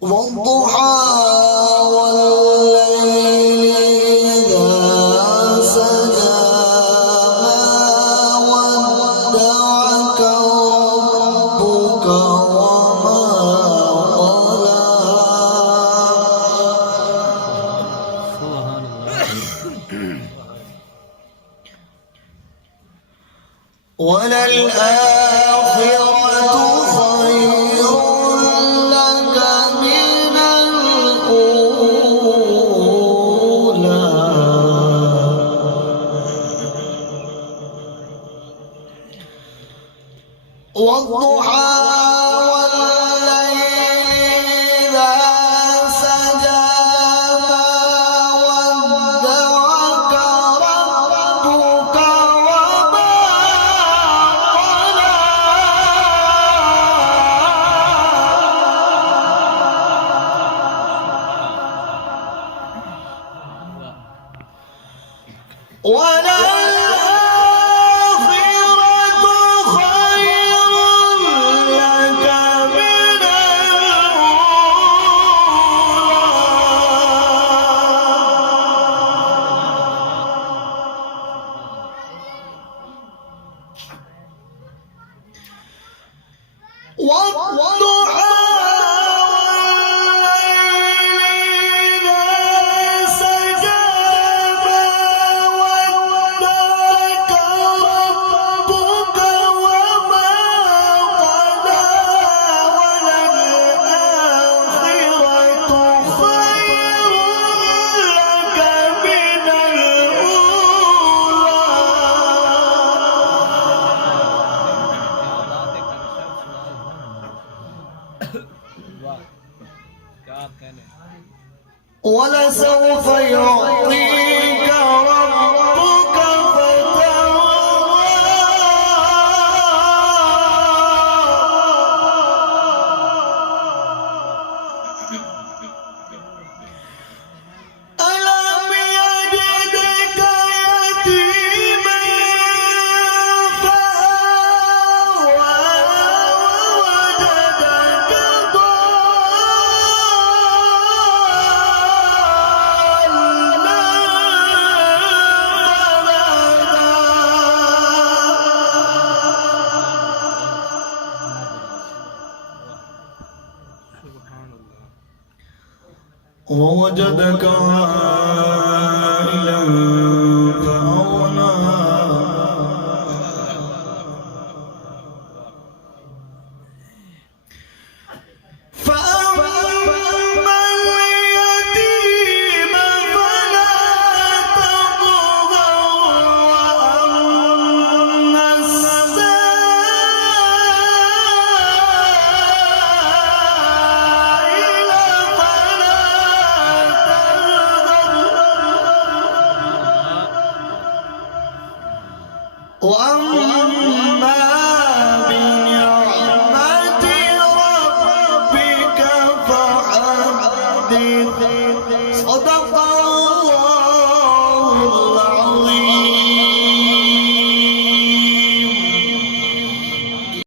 والضحى والليل إذا سجى ما ودعك ربك وما قلى وللآخرة خير لك من الأولى والضحى والليل إذا سجى ما ودعك ربك وما وللآخرة خير لك من الأولى والضحى والليل إذا سجى ما ودعك ربك وما قلى وللآخرة خير لك من الأولى ولسوف يعطيك ربك فترضى ألم يجدك يتيما فآوى ووجدك ووجدك عائلا فأغنى فأما اليتيم فلا تقهر وأما السائل فلا وأما بنعمة ربك فحدث